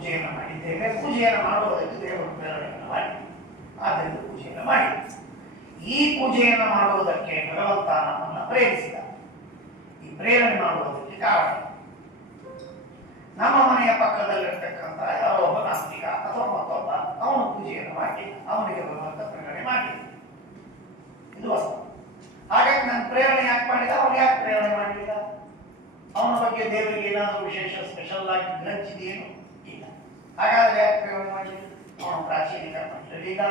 ಪೂಜೆಯನ್ನು ಮಾಡಿದ್ದೇವೆ. ಪೂಜೆಯನ್ನು ಮಾಡುವುದಕ್ಕೆ ದೇವರು ಪ್ರೇರಣೆಯನ್ನು ಮಾಡಿ, ಆದ್ದರಿಂದ ಪೂಜೆಯನ್ನು ಮಾಡಿ. ಈ ಪೂಜೆಯನ್ನು ಮಾಡುವುದಕ್ಕೆ ಭಗವಂತ ನಮ್ಮನ್ನು ಪ್ರೇರಿಸಿದ. ಈ ಪ್ರೇರಣೆ ಮಾಡುವುದಕ್ಕೆ ಕಾರಣ, ನಮ್ಮ ಮನೆಯ ಪಕ್ಕದಲ್ಲಿರ್ತಕ್ಕಂಥ ಯಾರೋ ಒಬ್ಬ ನಾಸ್ತಿಕ ಅಥವಾ ಮತ್ತೊಬ್ಬ ಅವನು ಪೂಜೆಯನ್ನು ಮಾಡಿ ಅವನಿಗೆ ಭಗವಂತ ಪ್ರೇರಣೆ ಮಾಡಿ, ಇದು ವಾಸ್ತವ. ಹಾಗಾಗಿ ನಾನು ಪ್ರೇರಣೆ ಯಾಕೆ ಮಾಡಿದ, ಅವನು ಯಾಕೆ ಪ್ರೇರಣೆ ಮಾಡಲಿಲ್ಲ? ಅವನ ಬಗ್ಗೆ ದೇವರಿಗೆ ಏನಾದರೂ ವಿಶೇಷ ಸ್ಪೆಷಲ್ ಆಗಿ ಗ್ರಹಿಸಿದೆಯೇನು? ಇಲ್ಲ. ಹಾಗಾದ್ರೆ ಯಾಕೆ ಪ್ರೇರಣೆ ಮಾಡಲಿಲ್ಲ? ಅವನು ಪ್ರಾಚೀನ ಕರ್ಮ ಇರಲಿಲ್ಲ.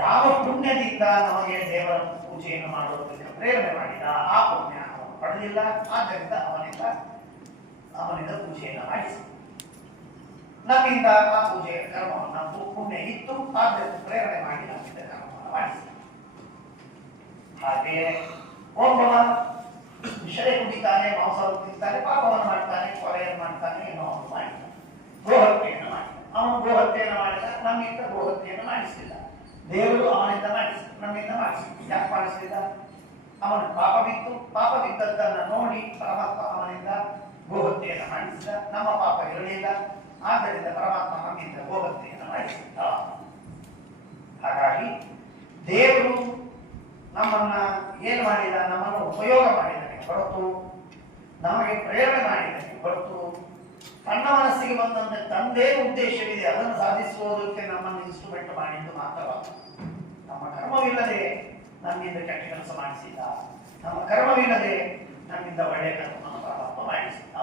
ಯಾವ ಪುಣ್ಯದಿಂದ ನಮಗೆ ದೇವರ ಪೂಜೆಯನ್ನು ಮಾಡುವುದಕ್ಕೆ ಪ್ರೇರಣೆ ಮಾಡಿದ ಆ ಪುಣ್ಯ ಅವನು ಪಡೆದಿಲ್ಲ. ಆದ್ದರಿಂದ ಅವನಿಂದ ಪೂಜೆಯನ್ನು ಮಾಡಿಸಿ, ನಮ್ಮಿಂದ ಆ ಪೂಜೆಯ ಕರ್ಮವನ್ನು ಪುಣ್ಯ ಇತ್ತು, ಆದ್ದರಿಂದ ಪ್ರೇರಣೆ ಮಾಡಿ ನಮ್ಮಿಂದ ಕರ್ಮವನ್ನು ಮಾಡಿಸಿ. ಹಾಗೆಯೇ ಒಬ್ಬವ ವಿಷಯ ಕುಡಿತಾನೆ, ಮಾಂಸವನ್ನು ತಿಂತಾನೆ, ಪಾಪವನ್ನು ಮಾಡ್ತಾನೆ, ಕೊಲೆಯನ್ನು ಮಾಡ್ತಾನೆ, ಏನೋ ಅವನು ಮಾಡಿದ, ಗೋಹತ್ಯೆಯನ್ನು ಮಾಡಿದ. ಅವನು ಗೋಹತ್ಯೆಯನ್ನು ಮಾಡಿದ, ನಮ್ಮಿಂದ ಗೋಹತ್ಯೆಯನ್ನು ಮಾಡಿಸಲಿಲ್ಲ. ದೇವರು ಅವನಿಂದ ಮಾಡಿಸಿ, ನಮ್ಮಿಂದ ಮಾಡಿಸಿ. ಯಾಕೆ ಮಾಡಿಸಲಿಲ್ಲ? ಅವನ ಪಾಪ ಬಿತ್ತು, ಪಾಪ ಬಿದ್ದದ್ದನ್ನು ನೋಡಿ ಪರಮಾತ್ಮ ಅವನಿಂದ ಗೋಹತ್ಯೆಯನ್ನು ಮಾಡಿಸಿದ. ನಮ್ಮ ಪಾಪ ಇರಲಿಲ್ಲ, ಆದ್ದರಿಂದ ಪರಮಾತ್ಮ ನಮ್ಮಿಂದ ಗೋಹತ್ಯೆಯನ್ನು ಮಾಡಿಸಿದ. ಹಾಗಾಗಿ ದೇವರು ನಮ್ಮನ್ನ ಏನು ಮಾಡಿದ, ನಮ್ಮನ್ನು ಉಪಯೋಗ ಮಾಡಿದ್ದಾನೆ ಹೊರತು ನಮಗೆ ಪ್ರೇರಣೆ ಮಾಡಿದ್ದಾನೆ ಹೊರತು ತನ್ನ ಮನಸ್ಸಿಗೆ ಬಂದಂತೆ ತಂದೇ ಉದ್ದೇಶವಿದೆ ಅದನ್ನು ಸಾಧಿಸುವುದಕ್ಕೆ ನಮ್ಮನ್ನು ಇನ್ಸ್ಟ್ರೂಮೆಂಟ್ ಮಾಡಿದ್ದು ಮಾತ್ರವಲ್ಲ. ನಮ್ಮ ಕರ್ಮವಿಲ್ಲದೆ ನಮ್ಮಿಂದ ಕೆಟ್ಟ ಕೆಲಸ ಮಾಡಿಸಿದ್ದ, ನಮ್ಮ ಕರ್ಮವಿಲ್ಲದೆ ನಮ್ಮಿಂದ ಒಳ್ಳೆಯ ಕರ್ಮವನ್ನು ಪರಮಾತ್ಮ ಮಾಡಿಸಿದ್ದ.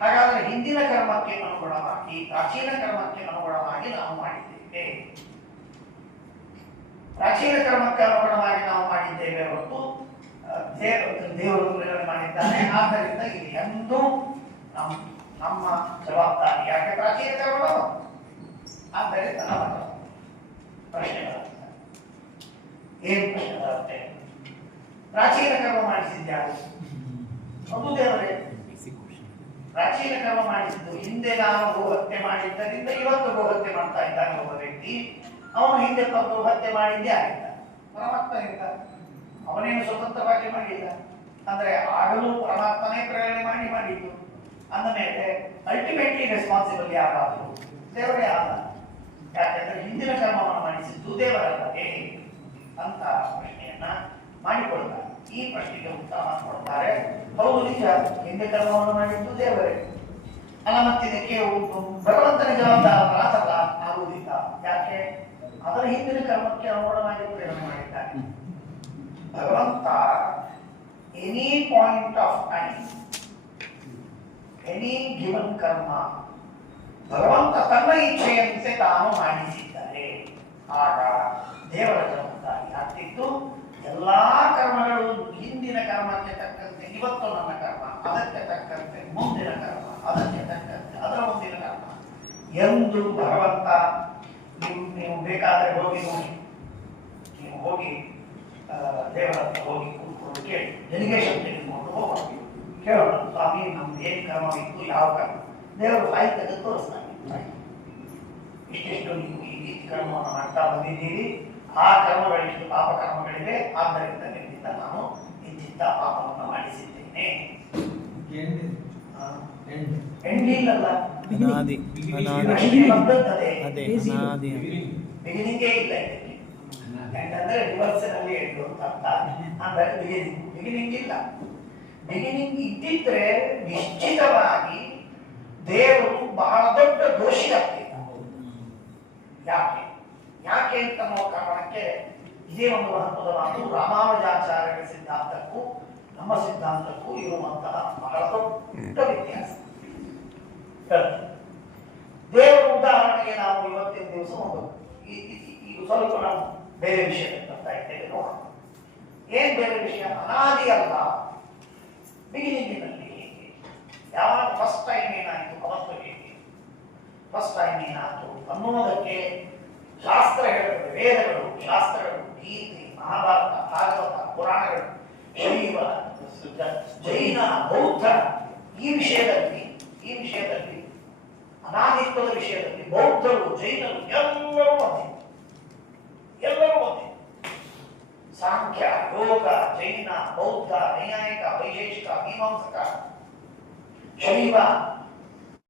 ಹಾಗಾದರೆ ಹಿಂದಿನ ಕರ್ಮಕ್ಕೆ ಅನುಗುಣವಾಗಿ, ಪ್ರಾಚೀನ ಕರ್ಮಕ್ಕೆ ಅನುಗುಣವಾಗಿ ನಾವು ಮಾಡಿದ್ದೇವೆ. ಪ್ರಾಚೀನ ಕರ್ಮಕ್ಕೆ ಅನುಗುಣವಾಗಿ ನಾವು ಮಾಡಿದ್ದೇವೆ ಹೊರತು ದೇವರು ಪ್ರೇರಣೆ ಮಾಡಿದ್ದಾನೆ. ಆದ್ದರಿಂದ ಇದು ಎಂದೂ ನಮ್ಮ ಜವಾಬ್ದಾರಿ. ಯಾಕೆ ಪ್ರಾಚೀನ ಕರ್ಮ? ಆದ್ದರಿಂದ ನಮ್ಮ ಪ್ರಶ್ನೆ ಬರುತ್ತೆ. ಏನು ಪ್ರಶ್ನೆ ಬರುತ್ತೆ? ಪ್ರಾಚೀನ ಕರ್ಮ ಮಾಡಿಸಿದ್ಯಾರು? ಅದು ದೇವರೇ. ಪ್ರಾಚೀನ ಕರ್ಮ ಮಾಡಿಸಿದ್ದು ಹಿಂದೆ ನಾವು ಗೋಹತ್ಯೆ ಮಾಡಿದ್ದರಿಂದ ಇವತ್ತು ಗೋಹತ್ಯೆ ಮಾಡ್ತಾ ಇದ್ದಾನೆ ಒಬ್ಬ ವ್ಯಕ್ತಿ. ಅವನು ಹಿಂದೆ ಗೋಹತ್ಯೆ ಮಾಡಿದ್ದೇ ಆಗಿದ್ದ, ಪರಮಾತ್ಮನಿಂದ. ಅವನೇನು ಸ್ವತಂತ್ರವಾಗಿ ಮಾಡಿಲ್ಲ. ಅಂದ್ರೆ ಆಗಲೂ ಪರಮಾತ್ಮನೇ ಪ್ರೇರಣೆ ಮಾಡಿದ್ದು. ಅಂದ ಮೇಲೆ ಅಲ್ಟಿಮೇಟ್ಲಿ ರೆಸ್ಪಾನ್ಸಿಬಲ್ ಯಾರಾದರೂ ದೇವರೇ ಆದ. ಯಾಕೆಂದ್ರೆ ಹಿಂದಿನ ಕರ್ಮವನ್ನು ಮಾಡಿಸಿದ್ದು ದೇವರಲ್ಲವೇ ಅಂತ ಪ್ರಶ್ನೆಯನ್ನ ಮಾಡಿಕೊಳ್ತಾರೆ. ಈ ಪ್ರಶ್ನೆಗೆ ಉತ್ತರ ಕೊಡ್ತಾರೆ, ಹೌದು ನಿಜ, ಹಿಂದೆ ಕರ್ಮವನ್ನು ಮಾಡಿದ್ದು ದೇವರೇ. ಅಲ್ಲ, ಮತ್ತಿದಕ್ಕೆ ಭಗವಂತನ ಜವಾಬ್ದಾರರಾಗಲ್ಲ, ಆಗುವುದಿಲ್ಲ. ಯಾಕೆ? ಅದರ ಹಿಂದಿನ ಕರ್ಮಕ್ಕೆ ಅನುಗುಣವಾಗಿ ಪ್ರೇರಣೆ ಮಾಡಿದ್ದಾನೆ ಭಗವಂತ. Any point of time, any given ಕರ್ಮ ಭಗವಂತ ತನ್ನ ಇಚ್ಛೆಯಂತೆ ತಾನು ಮಾಡಿಸಿದ್ದಾರೆ. ಆಗ ದೇವರ ಜವಾಬ್ದಾರಿ ಆಗ್ತಿತ್ತು. ಎಲ್ಲಾ ಕರ್ಮಗಳು ಹಿಂದಿನ ಕರ್ಮಕ್ಕೆ ತಕ್ಕಂತೆ ಇವತ್ತು ನನ್ನ ಕರ್ಮ, ಅದಕ್ಕೆ ತಕ್ಕಂತೆ ಮುಂದಿನ ಕರ್ಮ, ಅದಕ್ಕೆ ತಕ್ಕಂತೆ ಅದರ ಮುಂದಿನ ಕರ್ಮ ಎಂದು ಭಗವಂತ. ನೀವು ಬೇಕಾದ್ರೆ ಹೋಗಿ ನೋಡಿ, ನೀವು ಹೋಗಿ ದೇವರ ಹತ್ರ ಹೋಗಿ ಕೂತ್ಕೊಂಡು ಕೇಳಿ, ಡೆಲಿಗೇಷನ್ ತೆಗೆದುಕೊಂಡು ಹೋಗಿ ಕೇಳೋಣ, ಸ್ವಾಮಿ ನಮ್ದು ಏನು ಕರ್ಮವಿತ್ತು, ಯಾವ ಕರ್ಮ. ದೇವರು ಫೈಲ್ ತೆಗೆದು ತೋರಿಸ್ತಾನೆ, ಇಷ್ಟೆಷ್ಟು ನೀವು ಈ ರೀತಿ ಕರ್ಮವನ್ನು ಮಾಡ್ತಾ ಬಂದಿದ್ದೀರಿ, ಆ ಕರ್ಮಗಳಿಷ್ಟು ಪಾಪ ಕರ್ಮಗಳಿವೆ, ಆದ್ದರಿಂದ ನಿಮ್ಮಿಂದ ನಾನು ಇಂತಿಂತ ಪಾಪವನ್ನು ಮಾಡಿಸಿದ್ದೇನೆ. ಎಂಡಿಲ್ಲಲ್ಲ, ಬಿಗಿನಿಂಗೇ ಇಲ್ಲ ಇದಕ್ಕೆ. ಯಾಕಂದ್ರೆ ರಿವರ್ಸಿನಲ್ಲಿ ಎಂಡು ಅಂತ ಅರ್ಥ. ಅಂದರೆ ಬಿಗಿನಿಂಗ್ ಇಲ್ಲ. ಬಿಗಿನಿಂಗ್ ಇದ್ದಿದ್ರೆ ನಿಶ್ಚಿತವಾಗಿ ದೇವರು ಬಹಳ ದೊಡ್ಡ ದೋಷಿ ಆಗ್ತಿದ್ದ. ಯಾಕೆ ಅಂತ ಅನ್ನೋ ಕಾರಣಕ್ಕೆ ಇದೇ ಒಂದು ಮಹತ್ವದ ಮಾತು. ರಾಮಾನುಜಾಚಾರ್ಯರ ಸಿದ್ಧಾಂತಕ್ಕೂ ನಮ್ಮ ಸಿದ್ಧಾಂತಕ್ಕೂ ಇರುವಂತಹ ಬಹಳ ದೊಡ್ಡ ವ್ಯತ್ಯಾಸ. ದೇವರ ಉದಾಹರಣೆಗೆ ನಾವು ಇವತ್ತಿನ ದಿವಸ ಈಗ ಸ್ವಲ್ಪ ನಾವು ಬೇರೆ ವಿಷಯಕ್ಕೆ ಬರ್ತಾ ಇದ್ದೇವೆ, ನೋಡೋಣ. ಏನ್ ಬೇರೆ ವಿಷಯ? ಅನಾದಿ ಅಲ್ಲ, ಬಿಗಿನಿಂಗಿನಲ್ಲಿ ಹೇಗೆ, ಯಾವಾಗ ಫಸ್ಟ್ ಟೈಮ್ ಏನಾಯಿತು ಅವತ್ತು ಹೇಗೆ, ಫಸ್ಟ್ ಟೈಮ್ ಏನಾಯ್ತು ಅನ್ನುವುದಕ್ಕೆ ಶಾಸ್ತ್ರ ಹೇಳುತ್ತದೆ. ವೇದಗಳು, ಶಾಸ್ತ್ರಗಳು, ಗೀತೆ, ಮಹಾಭಾರತ, ಭಾಗವತ, ಪುರಾಣಗಳು, ಶೈವ, ಜೈನ, ಬೌದ್ಧ ಈ ವಿಷಯದಲ್ಲಿ ಅನಾದಿತ್ವದ ವಿಷಯದಲ್ಲಿ ಬೌದ್ಧರು, ಜೈನರು ಎಲ್ಲರೂ ಒಂದೇ. ಸಾಂಖ್ಯ, ಯೋಗ, ಜೈನ, ಬೌದ್ಧ, ನೈಯಾಯಿಕ, ವೈಶೇಷಿಕ, ಮೀಮಾಂಸಕ, ಶೈವ